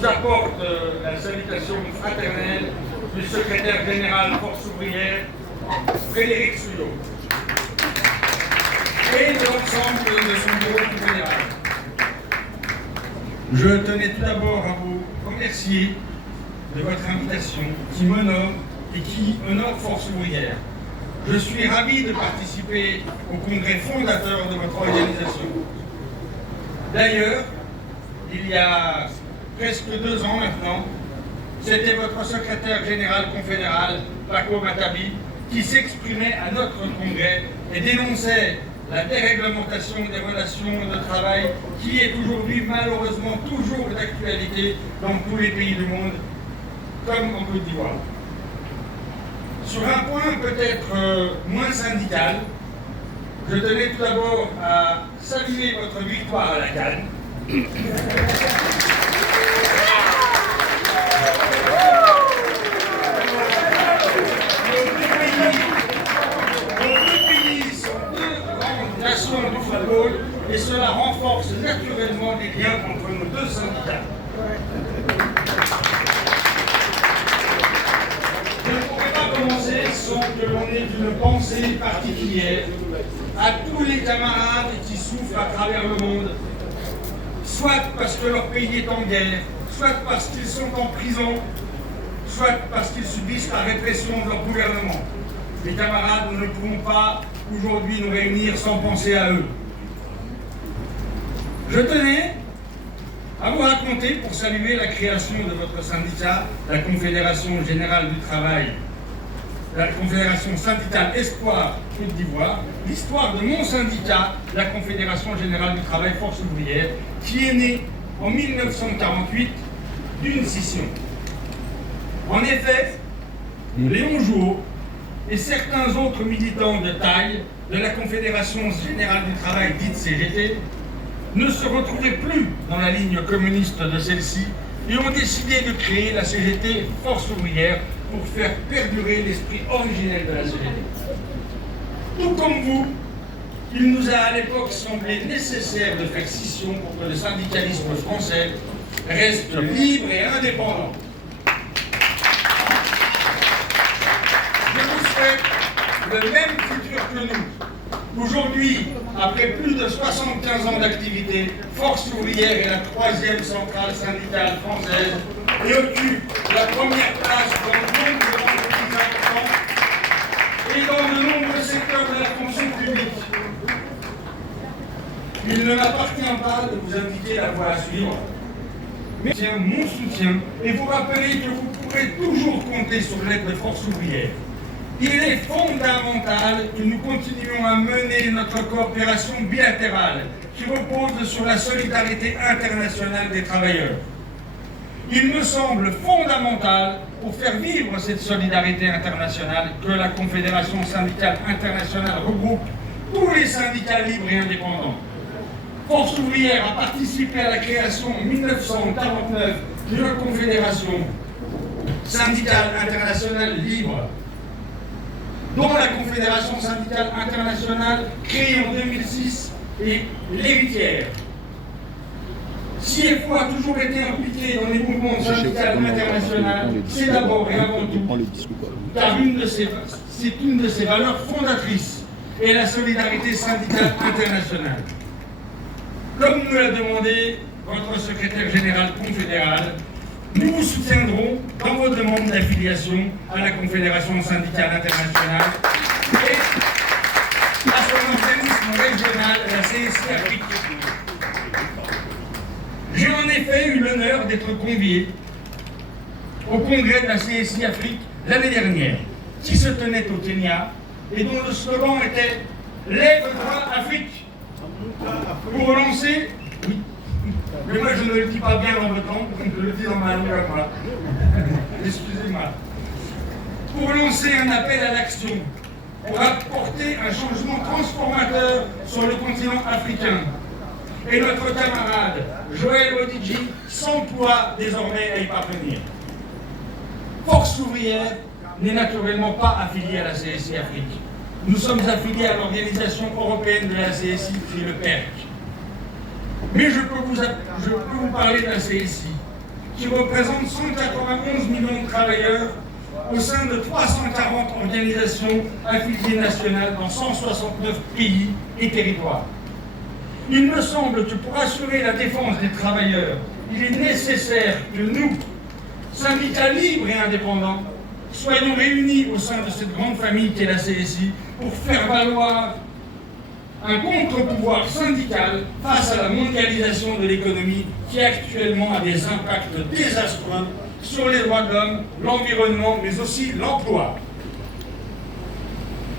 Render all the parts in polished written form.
vous apporte la salutation fraternelle du secrétaire général Force ouvrière, Frédéric Souillot, et de l'ensemble de son groupe fédéral. Je tenais tout d'abord à vous remercier de votre invitation qui m'honore et qui honore Force ouvrière. Je suis ravi de participer au congrès fondateur de votre organisation. D'ailleurs, il y a presque 2 ans maintenant, c'était votre secrétaire général confédéral, Paco Matabi, qui s'exprimait à notre congrès et dénonçait la déréglementation des relations de travail qui est aujourd'hui malheureusement toujours d'actualité dans tous les pays du monde, comme en Côte d'Ivoire. Sur un point peut-être moins syndical, je tenais tout d'abord à saluer votre victoire à la Cannes. Du football, et cela renforce naturellement les liens entre nos 2 syndicats. Je ne pourrais pas commencer sans que l'on ait une pensée particulière à tous les camarades qui souffrent à travers le monde, soit parce que leur pays est en guerre, soit parce qu'ils sont en prison, soit parce qu'ils subissent la répression de leur gouvernement. Les camarades, nous ne pouvons pas aujourd'hui nous réunir sans penser à eux. Je tenais à vous raconter, pour saluer la création de votre syndicat, la Confédération Générale du Travail, la Confédération Syndicale Espoir Côte d'Ivoire, l'histoire de mon syndicat, la Confédération Générale du Travail Force ouvrière, qui est née en 1948 d'une scission. En effet, Léon Jouot et certains autres militants de taille de la Confédération Générale du Travail, dite CGT, ne se retrouvaient plus dans la ligne communiste de celle-ci et ont décidé de créer la CGT Force ouvrière pour faire perdurer l'esprit originel de la CGT. Tout comme vous, il nous a à l'époque semblé nécessaire de faire scission pour que le syndicalisme français reste libre et indépendant. Je vous souhaite le même futur que nous. Aujourd'hui, après plus de 75 ans d'activité, Force ouvrière est la 3e centrale syndicale française et occupe la première place dans de nombreux entreprises importantes et dans de nombreux secteurs de la fonction publique. Il ne m'appartient pas de vous indiquer la voie à suivre, mais c'est mon soutien et vous rappeler que vous pourrez toujours compter sur l'aide de Force ouvrière. Il est fondamental que nous continuions à mener notre coopération bilatérale qui repose sur la solidarité internationale des travailleurs. Il me semble fondamental, pour faire vivre cette solidarité internationale, que la Confédération syndicale internationale regroupe tous les syndicats libres et indépendants. Force ouvrière a participé à la création en 1949 d'une confédération syndicale internationale libre, dont la Confédération syndicale internationale, créée en 2006, est l'héritière. Si FO a toujours été impliqué dans les mouvements syndicaux internationaux, c'est d'abord et avant tout car c'est une de ses valeurs fondatrices, et la solidarité syndicale internationale. Comme nous l'a demandé votre secrétaire général confédéral, nous vous soutiendrons dans vos demandes d'affiliation à la Confédération syndicale internationale et à son organisme régional, la CSI Afrique. J'ai en effet eu l'honneur d'être convié au congrès de la CSI Afrique l'année dernière, qui se tenait au Kenya et dont le slogan était « Lève-toi Afrique ». Pour relancer, oui, mais moi je ne le dis pas bien dans votre langue, donc je le dis dans ma langue à moi. Excusez-moi. Pour lancer un appel à l'action, pour apporter un changement transformateur sur le continent africain. Et notre camarade Joël Odidji s'emploie désormais à y parvenir. Force ouvrière n'est naturellement pas affiliée à la CSI Afrique. Nous sommes affiliés à l'organisation européenne de la CSI, qui est le PERC. Mais je peux vous parler de la CSI, qui représente 191 millions de travailleurs au sein de 340 organisations affiliées nationales dans 169 pays et territoires. Il me semble que pour assurer la défense des travailleurs, il est nécessaire que nous, syndicats libres et indépendants, soyons réunis au sein de cette grande famille qu'est la CSI pour faire valoir un contre-pouvoir syndical face à la mondialisation de l'économie qui actuellement a des impacts désastreux sur les droits de l'homme, l'environnement, mais aussi l'emploi.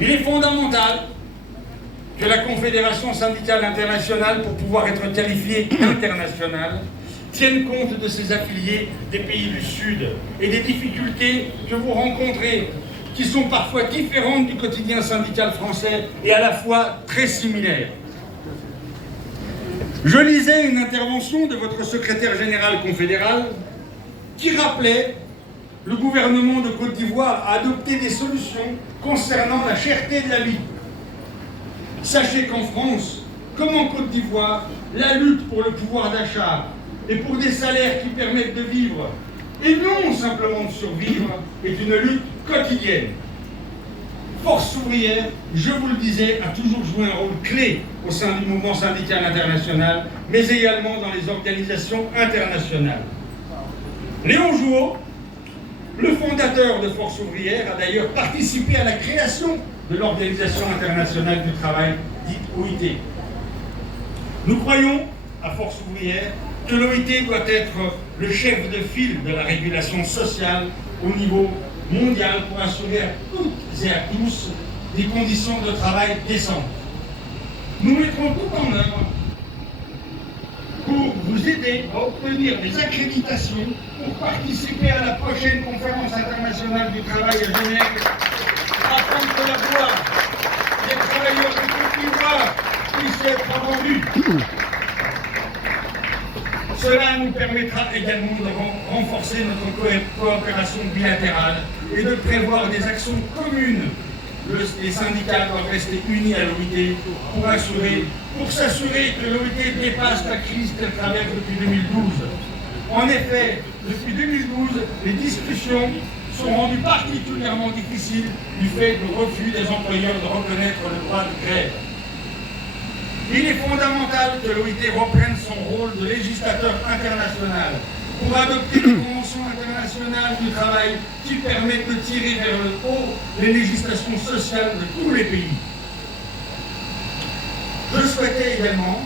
Il est fondamental que la Confédération syndicale internationale, pour pouvoir être qualifiée internationale, tienne compte de ses affiliés des pays du Sud et des difficultés que vous rencontrez, qui sont parfois différentes du quotidien syndical français et à la fois très similaires. Je lisais une intervention de votre secrétaire général confédéral qui rappelait le gouvernement de Côte d'Ivoire a adopté des solutions concernant la cherté de la vie. Sachez qu'en France, comme en Côte d'Ivoire, la lutte pour le pouvoir d'achat et pour des salaires qui permettent de vivre, et non simplement de survivre, est une lutte quotidienne. Force ouvrière, je vous le disais, a toujours joué un rôle clé au sein du mouvement syndical international, mais également dans les organisations internationales. Léon Jouot, le fondateur de Force ouvrière, a d'ailleurs participé à la création de l'Organisation internationale du travail, dite OIT. Nous croyons, à Force ouvrière, que l'OIT doit être le chef de file de la régulation sociale au niveau mondial pour assurer à toutes et à tous des conditions de travail décentes. Nous mettrons tout en œuvre pour vous aider à obtenir des accréditations pour participer à la prochaine conférence internationale du travail à Genève, afin que la voix des travailleurs de Côte d'Ivoire puisse être entendue. Cela nous permettra également de renforcer notre coopération bilatérale et de prévoir des actions communes. Les syndicats doivent rester unis à l'OIT pour s'assurer que l'OIT dépasse la crise qu'elle traverse depuis 2012. En effet, depuis 2012, les discussions sont rendues particulièrement difficiles du fait du refus des employeurs de reconnaître le droit de grève. Il est fondamental que l'OIT reprenne son rôle de législateur international pour adopter des conventions internationales du travail qui permettent de tirer vers le haut les législations sociales de tous les pays. Je souhaitais également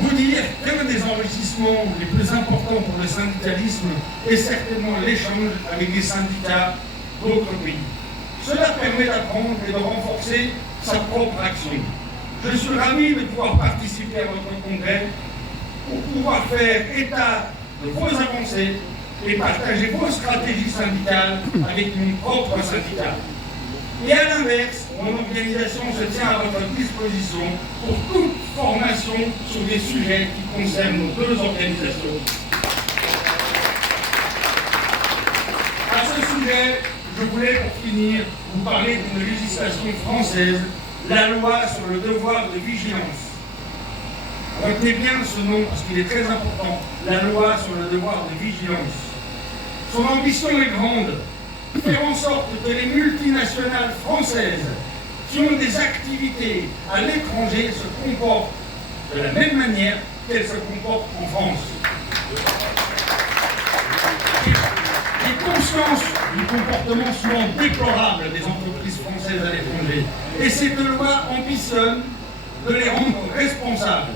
vous dire qu'un des enrichissements les plus importants pour le syndicalisme est certainement l'échange avec des syndicats d'autres pays. Cela permet d'apprendre et de renforcer sa propre action. Je suis ravi de pouvoir participer à votre congrès pour pouvoir faire état de vos avancées et partager vos stratégies syndicales avec mon propre syndicat. Et à l'inverse, mon organisation se tient à votre disposition pour toute formation sur des sujets qui concernent nos deux organisations. À ce sujet, je voulais pour finir vous parler d'une législation française, la loi sur le devoir de vigilance. Retenez bien ce nom parce qu'il est très important, la loi sur le devoir de vigilance. Son ambition est grande, faire en sorte que les multinationales françaises qui ont des activités à l'étranger se comportent de la même manière qu'elles se comportent en France. J'ai conscience du comportement souvent déplorable des entreprises françaises à l'étranger. Et cette loi ambitionne de les rendre responsables.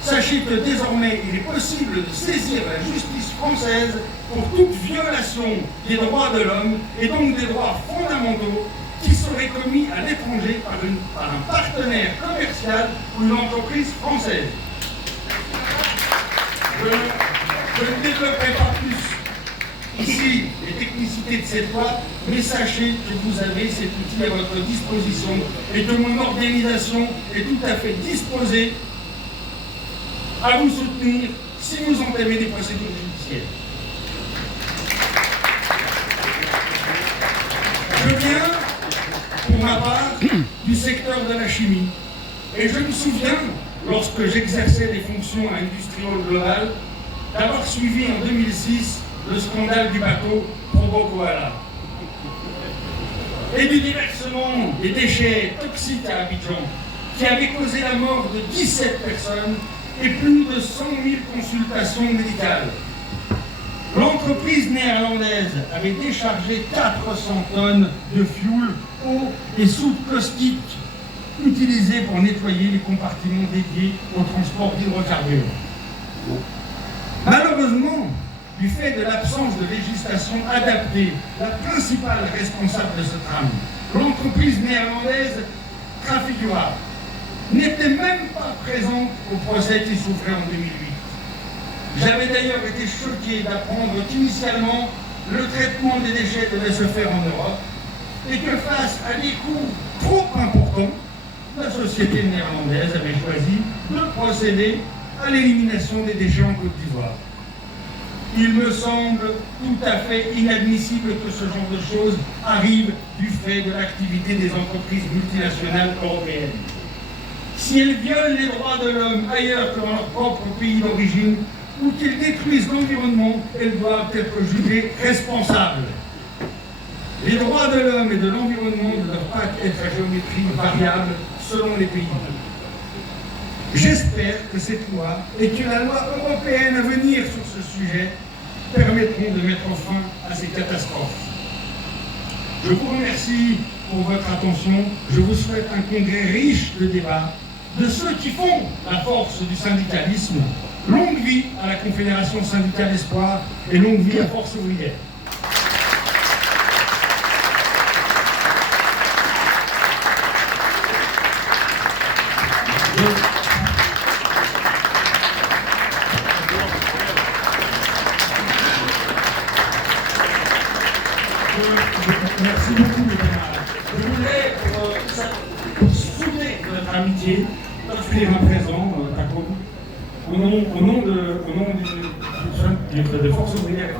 Sachez que désormais, il est possible de saisir la justice française pour toute violation des droits de l'homme et donc des droits fondamentaux qui seraient commis à l'étranger par un partenaire commercial ou une entreprise française. Je ne développerai pas plus ici les technicités de cette loi, mais sachez que vous avez cet outil à votre disposition et que mon organisation est tout à fait disposée à vous soutenir si vous entamez des procédures judiciaires. Je viens, pour ma part, du secteur de la chimie. Et je me souviens, lorsque j'exerçais des fonctions à Industrial Global, d'avoir suivi en 2006 le scandale du bateau Provo-Koala et du déversement des déchets toxiques à Abidjan qui avait causé la mort de 17 personnes et plus de 100 000 consultations médicales. L'entreprise néerlandaise avait déchargé 400 tonnes de fioul, eau et soude caustique utilisées pour nettoyer les compartiments dédiés au transport d'hydrocarbures. Malheureusement, du fait de l'absence de législation adaptée, la principale responsable de ce drame, l'entreprise néerlandaise Trafigura, n'était même pas présente au procès qui s'ouvrait en 2008. J'avais d'ailleurs été choqué d'apprendre qu'initialement, le traitement des déchets devait se faire en Europe et que face à des coûts trop importants, la société néerlandaise avait choisi de procéder à l'élimination des déchets en Côte d'Ivoire. Il me semble tout à fait inadmissible que ce genre de choses arrive du fait de l'activité des entreprises multinationales européennes. Si elles violent les droits de l'homme ailleurs que dans leur propre pays d'origine, ou qu'ils détruisent l'environnement, elles doivent être jugées responsables. Les droits de l'homme et de l'environnement ne doivent pas être à géométrie variable selon les pays. J'espère que cette loi et que la loi européenne à venir sur ce sujet permettront de mettre fin à ces catastrophes. Je vous remercie pour votre attention. Je vous souhaite un congrès riche de débats, de ceux qui font la force du syndicalisme. Longue vie à la Confédération syndicale Espoir et longue vie à Force ouvrière. Merci beaucoup, mesdames. Je voudrais, pour soutenir notre amitié, offrir un présent, au nom de Force ouvrière.